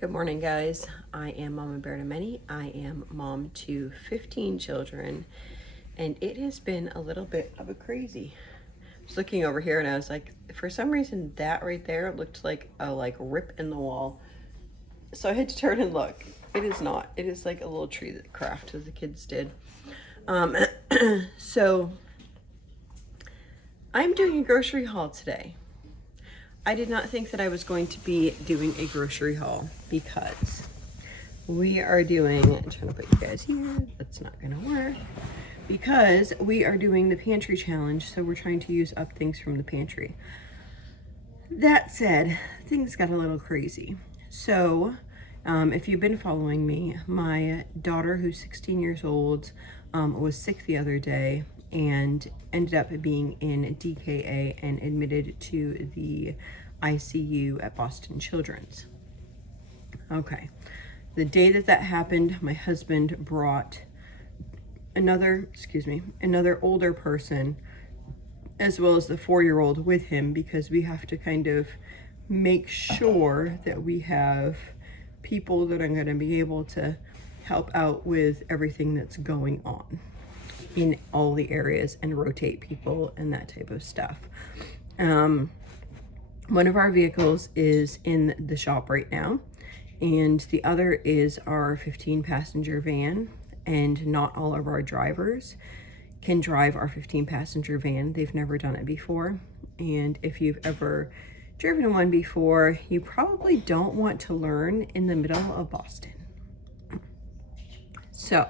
Good morning, guys. I am Mama Bear to Many. I am mom to 15 children, and it has been a little bit of a crazy. I was looking over here and I was like, for some reason that right there looked like a rip in the wall. So I had to turn and look. It is not. It is like a little tree that craft that the kids did. So I'm doing a grocery haul today. I did not think that I was going to be doing a grocery haul because we are doing, I'm trying to put you guys here, that's not gonna work, because we are doing the pantry challenge, so we're trying to use up things from the pantry. That said, things got a little crazy. So if you've been following me, my daughter, who's 16 years old, was sick the other day and ended up being in DKA and admitted to the ICU at Boston Children's. Okay, the day that happened, my husband brought another older person as well as the 4-year-old with him, because we have to kind of make sure that we have people that are going to be able to help out with everything that's going on in all the areas and rotate people and that type of stuff. One of our vehicles is in the shop right now, and the other is our 15-passenger van, and not all of our drivers can drive our 15-passenger van. They've never done it before, and if you've ever driven one before, you probably don't want to learn in the middle of Boston. So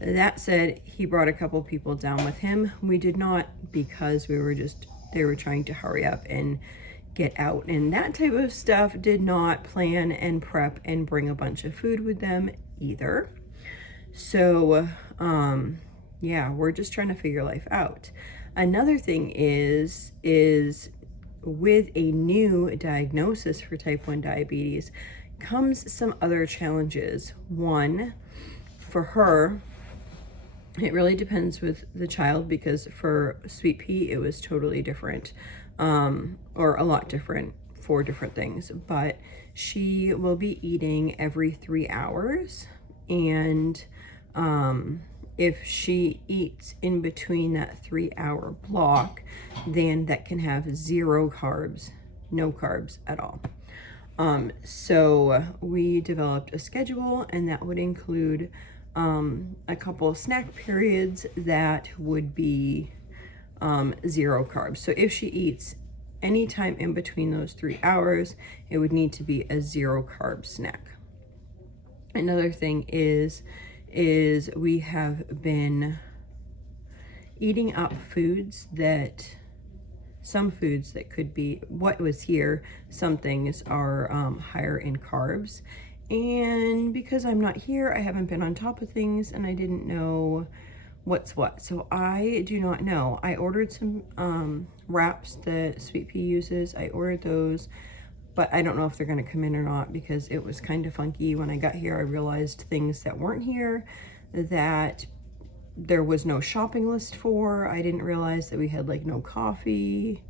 that said, he brought a couple people down with him. We did not, because they were trying to hurry up and get out and that type of stuff, did not plan and prep and bring a bunch of food with them either. So yeah, we're just trying to figure life out. Another thing is with a new diagnosis for type 1 diabetes comes some other challenges. One, for her, it really depends with the child, because for Sweet Pea, it was totally different, or a lot different for different things. But she will be eating every 3 hours, and if she eats in between that 3-hour block, then that can have 0 carbs, no carbs at all. So we developed a schedule, and that would include a couple of snack periods that would be 0 carbs. So if she eats anytime in between those 3 hours, it would need to be a 0 carb snack. Another thing is we have been eating up some foods that could be what was here. Some things are higher in carbs, and because I'm not here, I haven't been on top of things, and I didn't know what's what. So I do not know. I ordered some wraps that Sweet Pea uses. I ordered those, but I don't know if they're going to come in or not, because it was kind of funky. When I got here, I realized things that weren't here that there was no shopping list for. I didn't realize that we had like no coffee.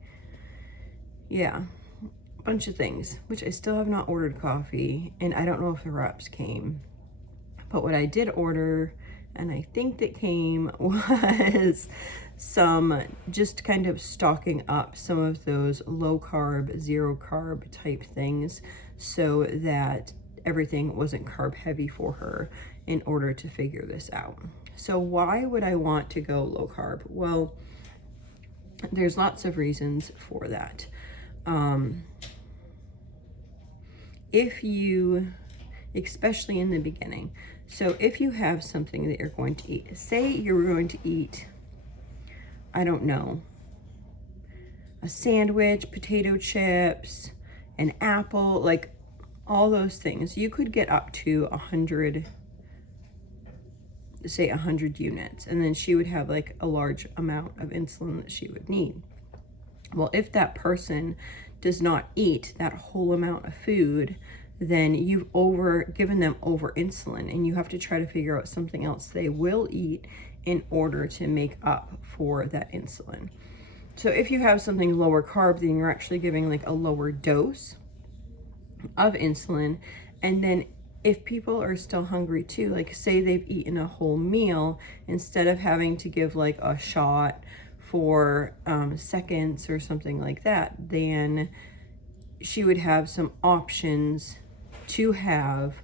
Yeah, a bunch of things, which I still have not ordered coffee, and I don't know if the wraps came. But what I did order, and I think that came, was some, just kind of stocking up some of those low carb, 0 carb type things, so that everything wasn't carb heavy for her in order to figure this out. So why would I want to go low carb? Well, there's lots of reasons for that. If you, especially in the beginning, so if you have something that you're going to eat, say you're going to eat, I don't know, a sandwich, potato chips, an apple, like all those things, you could get up to 100 units, and then she would have like a large amount of insulin that she would need. Well, if that person does not eat that whole amount of food, then you've given them over insulin, and you have to try to figure out something else they will eat in order to make up for that insulin. So if you have something lower carb, then you're actually giving like a lower dose of insulin, And then if people are still hungry too, like say they've eaten a whole meal, instead of having to give like a shot for seconds or something like that, then she would have some options to have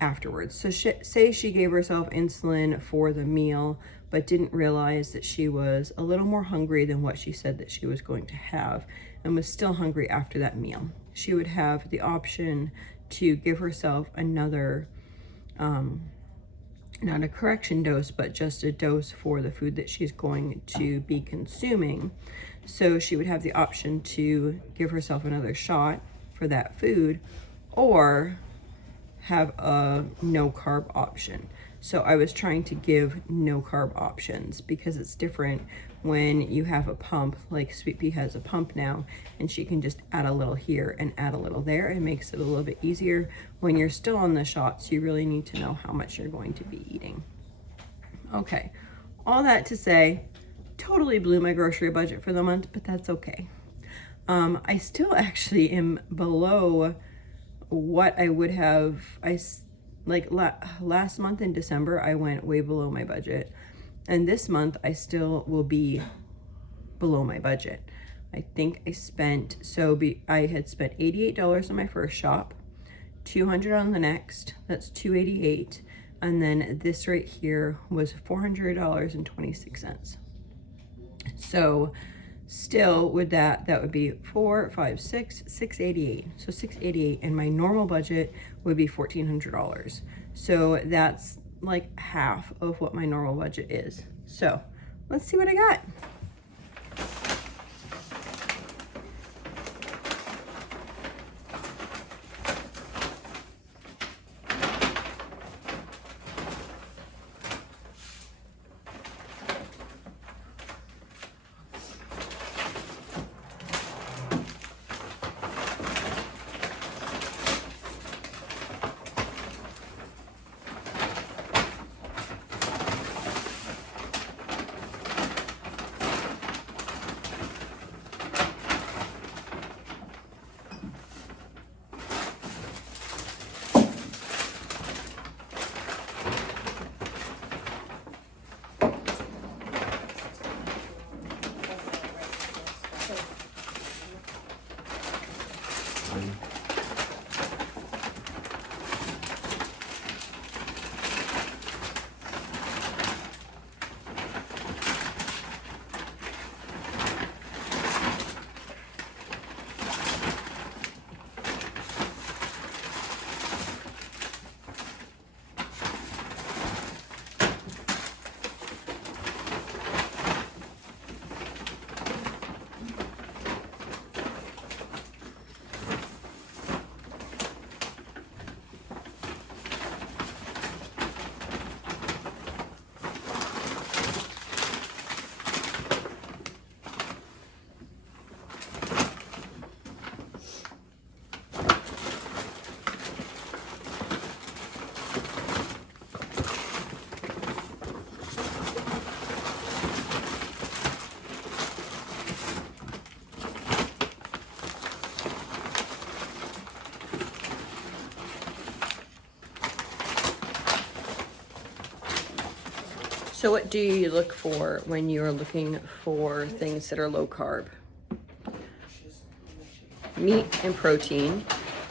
afterwards. So say she gave herself insulin for the meal, but didn't realize that she was a little more hungry than what she said that she was going to have, and was still hungry after that meal. She would have the option to give herself another, not a correction dose, but just a dose for the food that she's going to be consuming. So she would have the option to give herself another shot for that food, or have a no carb option. So I was trying to give no carb options because it's different when you have a pump, like Sweet Pea has a pump now, and she can just add a little here and add a little there. It makes it a little bit easier. When you're still on the shots, you really need to know how much you're going to be eating. Okay, all that to say, totally blew my grocery budget for the month, but that's okay. I still actually am below what I would have. Last month in December, I went way below my budget, and this month I still will be below my budget. I think I spent, I had spent $88 on my first shop, $200 on the next, that's $288, and then this right here was $400.26. So still with that would be 4, 5, 6, $688. So $688, and my normal budget would be $1,400. So that's like half of what my normal budget is. So let's see what I got. So what do you look for when you're looking for things that are low carb? Meat and protein.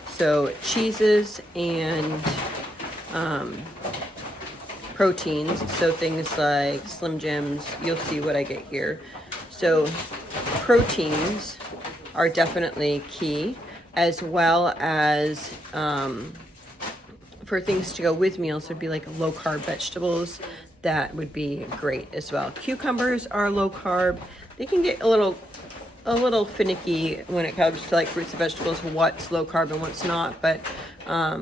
So cheeses and proteins. So things like Slim Jims, you'll see what I get here. So proteins are definitely key, as well as for things to go with meals would be like low carb vegetables. That would be great as well. Cucumbers are low carb. They can get a little finicky when it comes to like fruits and vegetables, what's low carb and what's not. But a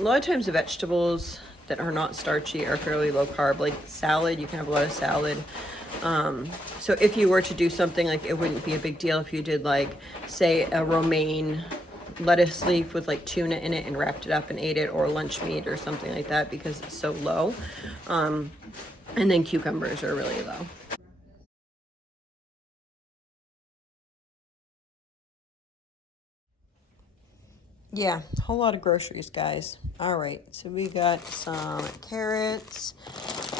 lot of times the vegetables that are not starchy are fairly low carb. Like salad, you can have a lot of salad. So if you were to do something, like it wouldn't be a big deal if you did like, say, a romaine lettuce leaf with like tuna in it and wrapped it up and ate it, or lunch meat or something like that, because it's so low. And then cucumbers are really low. Yeah, a whole lot of groceries, guys. All right, so we got some carrots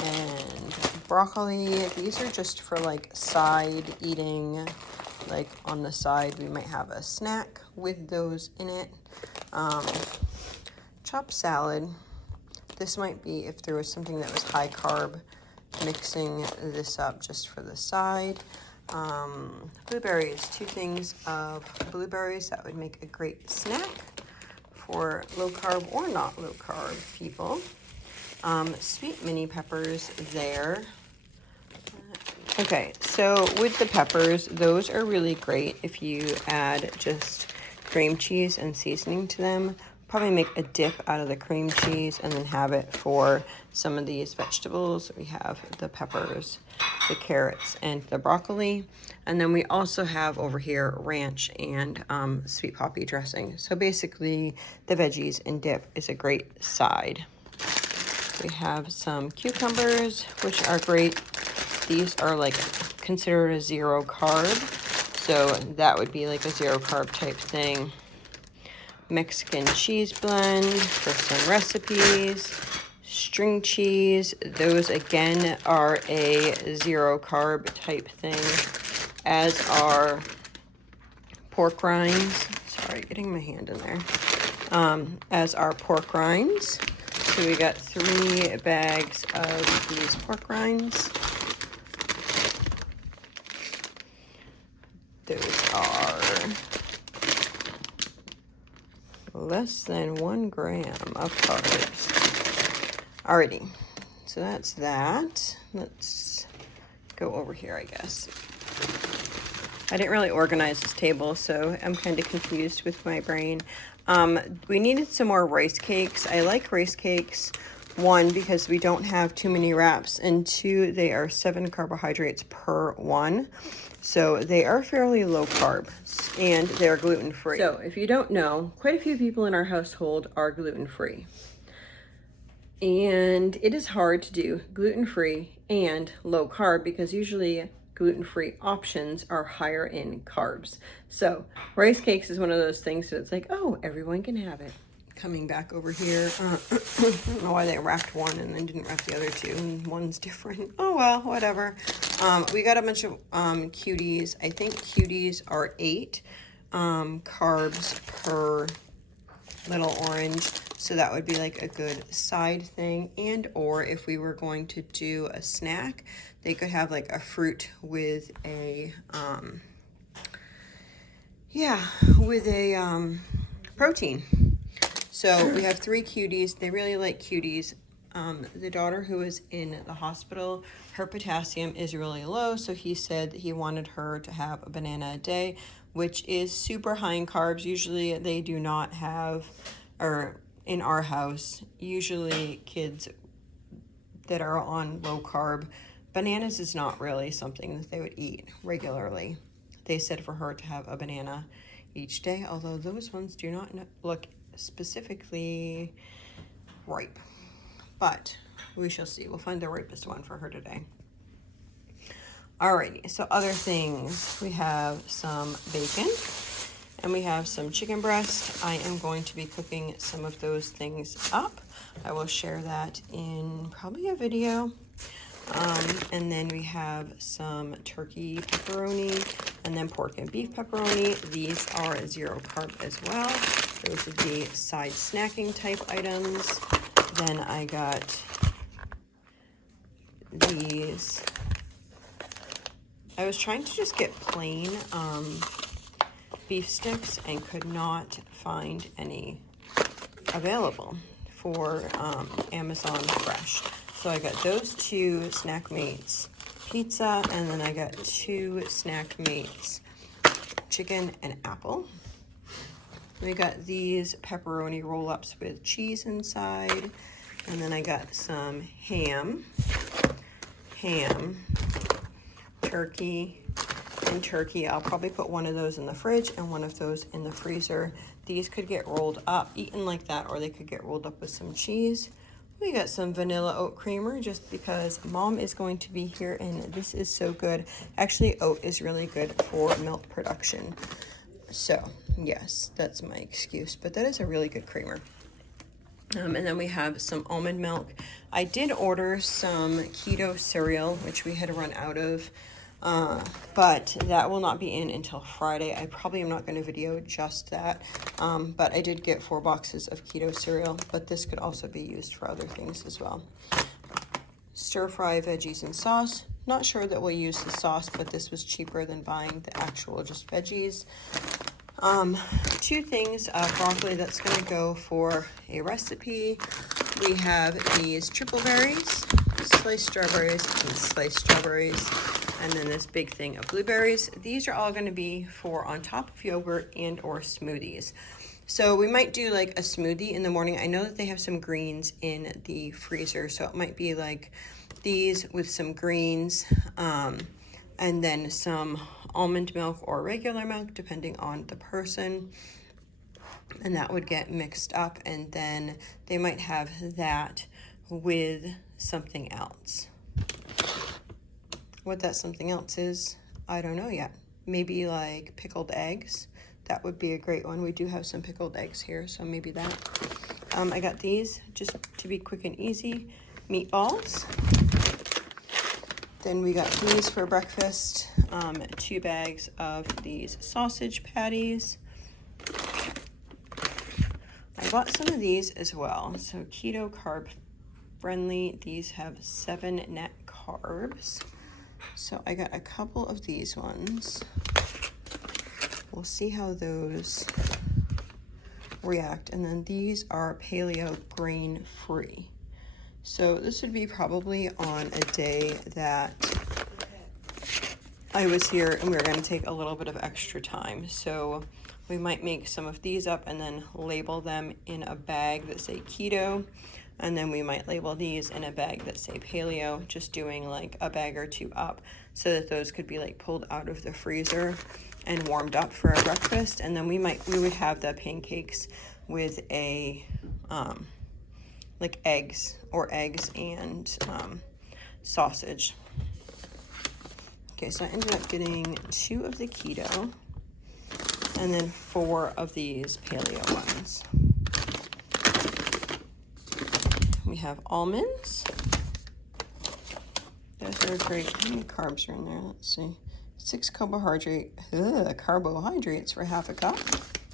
and broccoli. These are just for like side eating, like on the side. We might have a snack with those in it. Chopped salad. This might be if there was something that was high carb, mixing this up just for the side. Blueberries, 2 things of blueberries. That would make a great snack for low carb or not low carb people. Sweet mini peppers there. Okay, so with the peppers, those are really great if you add just cream cheese and seasoning to them. Probably make a dip out of the cream cheese and then have it for some of these vegetables. We have the peppers, the carrots, and the broccoli. And then we also have over here ranch and sweet poppy dressing. So basically the veggies and dip is a great side. We have some cucumbers, which are great. These are like considered a 0 carb. So that would be like a 0 carb type thing. Mexican cheese blend for some recipes. String cheese, those again are a 0 carb type thing, as are pork rinds. Sorry, getting my hand in there. As are pork rinds. So we got 3 bags of these pork rinds. Those are less than 1 gram of carbs. Alrighty, so that's that. Let's go over here, I guess. I didn't really organize this table, so I'm kind of confused with my brain. We needed some more rice cakes. I like rice cakes, 1, because we don't have too many wraps, and 2, they are 7 carbohydrates per one. So they are fairly low carb and they're gluten-free. So if you don't know, quite a few people in our household are gluten-free. And it is hard to do gluten-free and low carb because usually gluten-free options are higher in carbs. So rice cakes is one of those things that it's like, oh, everyone can have it. Coming back over here, I don't know why they wrapped one and then didn't wrap the other 2, and one's different. Oh well, whatever. We got a bunch of cuties. I think cuties are 8 carbs per little orange, so that would be like a good side thing. And or if we were going to do a snack, they could have like a fruit with a protein. So we have 3 cuties. They really like cuties. The daughter who is in the hospital, her potassium is really low, so he said he wanted her to have a banana a day, which is super high in carbs. Usually they do not have, or in our house, usually kids that are on low carb, bananas is not really something that they would eat regularly. They said for her to have a banana each day, although those ones do not look specifically ripe, but we shall see. We'll find the ripest one for her today. Alrighty, so other things, we have some bacon and we have some chicken breast. I am going to be cooking some of those things up. I will share that in probably a video. And then we have some turkey pepperoni and then pork and beef pepperoni. These are 0 carb as well. Those would be side snacking type items. Then I got these. I was trying to just get plain beef sticks and could not find any available for Amazon Fresh. So I got those 2 Snack Mates pizza, and then I got 2 Snack Mates chicken and apple. We got these pepperoni roll-ups with cheese inside, and then I got some ham, turkey, and turkey. I'll probably put one of those in the fridge and one of those in the freezer. These could get rolled up, eaten like that, or they could get rolled up with some cheese. We got some vanilla oat creamer just because Mom is going to be here and this is so good. Actually, oat is really good for milk production. So yes, that's my excuse, but that is a really good creamer. And then we have some almond milk. I did order some keto cereal, which we had run out of, but that will not be in until Friday. I probably am not going to video just that, but I did get 4 boxes of keto cereal, but this could also be used for other things as well. Stir fry veggies and sauce. Not sure that we'll use the sauce, but this was cheaper than buying the actual just veggies. 2 things, broccoli that's going to go for a recipe. We have these triple berries, sliced strawberries, and then this big thing of blueberries. These are all going to be for on top of yogurt and or smoothies. So we might do like a smoothie in the morning. I know that they have some greens in the freezer, so it might be like these with some greens, and then some almond milk or regular milk, depending on the person. And that would get mixed up, and then they might have that with something else. What that something else is, I don't know yet. Maybe like pickled eggs. That would be a great one. We do have some pickled eggs here, so maybe that. I got these just to be quick and easy. Meatballs. Then we got these for breakfast. 2 bags of these sausage patties. I bought some of these as well. So keto carb friendly. These have 7 net carbs. So I got a couple of these ones. We'll see how those react. And then these are paleo grain free. So this would be probably on a day that I was here and we were going to take a little bit of extra time. So we might make some of these up and then label them in a bag that say keto. And then we might label these in a bag that say paleo, just doing like a bag or 2 up so that those could be like pulled out of the freezer and warmed up for our breakfast. And then we would have the pancakes with a like eggs and sausage. Okay, so I ended up getting 2 of the keto and then 4 of these paleo ones. We have almonds. Those are great. How many carbs are in there? Let's see. 6 carbohydrates for half a cup.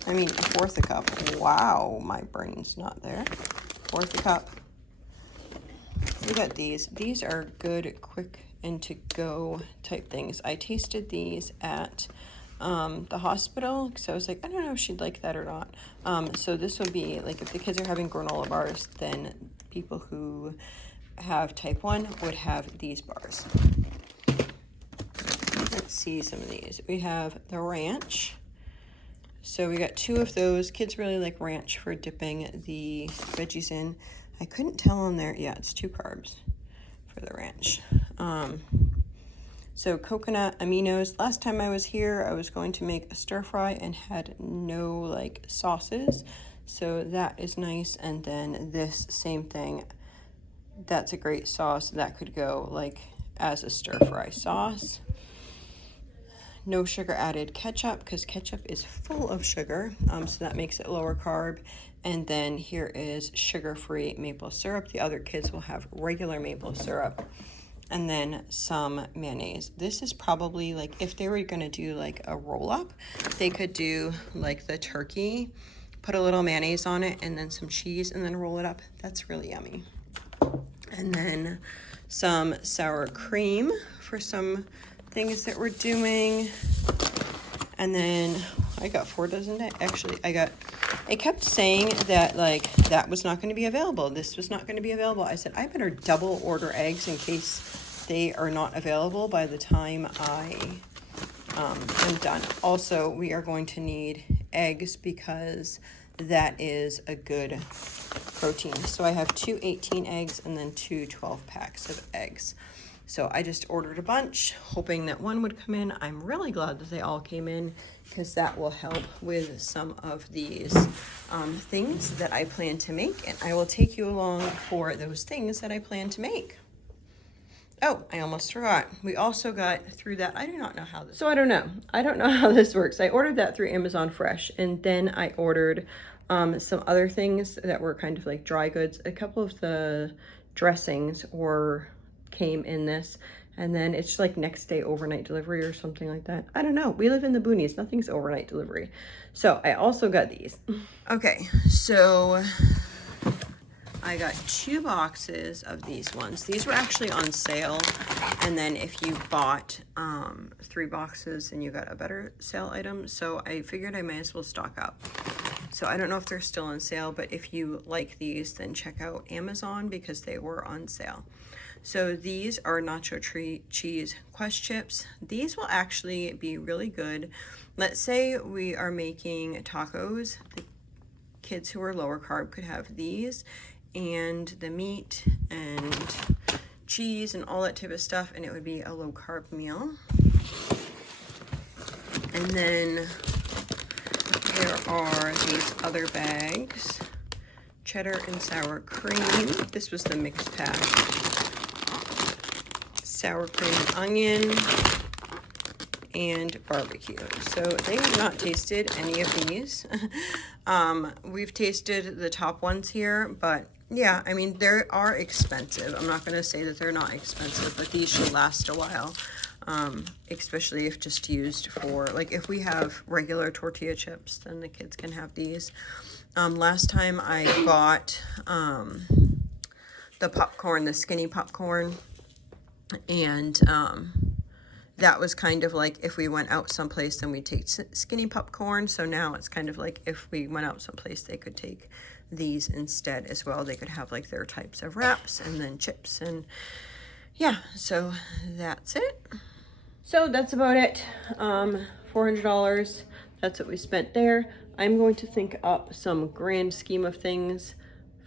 I mean, 1/4 a cup. Wow, my brain's not there. 1/4 a cup. We got these. These are good, quick, and to-go type things. I tasted these at the hospital because I was like, I don't know if she'd like that or not. So this would be like if the kids are having granola bars, then people who have type 1 would have these bars. Let's see some of these. We have the ranch. So we got 2 of those. Kids really like ranch for dipping the veggies in. I couldn't tell on there. Yeah, it's 2 carbs for the ranch. So coconut aminos. Last time I was here, I was going to make a stir fry and had no like sauces. So that is nice. And then this same thing. That's a great sauce. That could go like as a stir fry sauce. No sugar added ketchup because ketchup is full of sugar. So that makes it lower carb. And then here is sugar-free maple syrup. The other kids will have regular maple syrup. And then some mayonnaise. This is probably like if they were going to do like a roll-up, they could do like the turkey, put a little mayonnaise on it and then some cheese and then roll it up. That's really yummy. And then some sour cream for some things that we're doing. And then I got 4 dozen. Actually, I kept saying that like that was not going to be available. This was not going to be available. I said, I better double order eggs in case they are not available by the time I am done. Also, we are going to need eggs because that is a good protein. So I have 2 18 eggs and then 2 12 packs of eggs. So I just ordered a bunch, hoping that one would come in. I'm really glad that they all came in because that will help with some of these things that I plan to make. And I will take you along for those things that I plan to make. Oh, I almost forgot. We also got through that. I do not know how this. So I don't know. I don't know how this works. I ordered that through Amazon Fresh, and then I ordered some other things that were kind of like dry goods. A couple of the dressings came in this, and then it's like next day overnight delivery or something like that. I don't know. We live in the boonies. Nothing's overnight delivery. So I also got these. Okay, so I got 2 boxes of these ones. These were actually on sale, and then if you bought 3 boxes, then you got a better sale item. So I figured I might as well stock up. So I don't know if they're still on sale, but if you like these, then check out Amazon because they were on sale. So these are nacho cheese Quest chips. These will actually be really good. Let's say we are making tacos. The kids who are lower carb could have these, and the meat and cheese and all that type of stuff, and it would be a low carb meal. And then there are these other bags, cheddar and sour cream. This was the mixed pack. Sour cream and onion and barbecue. So they have not tasted any of these. We've tasted the top ones here, but yeah, I mean, they are expensive. I'm not going to say that they're not expensive, but these should last a while, especially if just used for, like, if we have regular tortilla chips, then the kids can have these. Last time I bought the popcorn, the skinny popcorn, and that was kind of like if we went out someplace, then we take skinny popcorn. So now it's kind of like if we went out someplace, they could take these instead as well. They could have like their types of wraps and then chips, and yeah, so that's it. So that's about it. $400. That's what we spent there. I'm going to think up some grand scheme of things,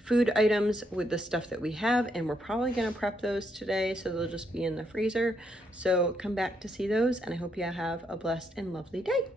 food items with the stuff that we have, and we're probably going to prep those today, so they'll just be in the freezer. So come back to see those, and I hope you have a blessed and lovely day.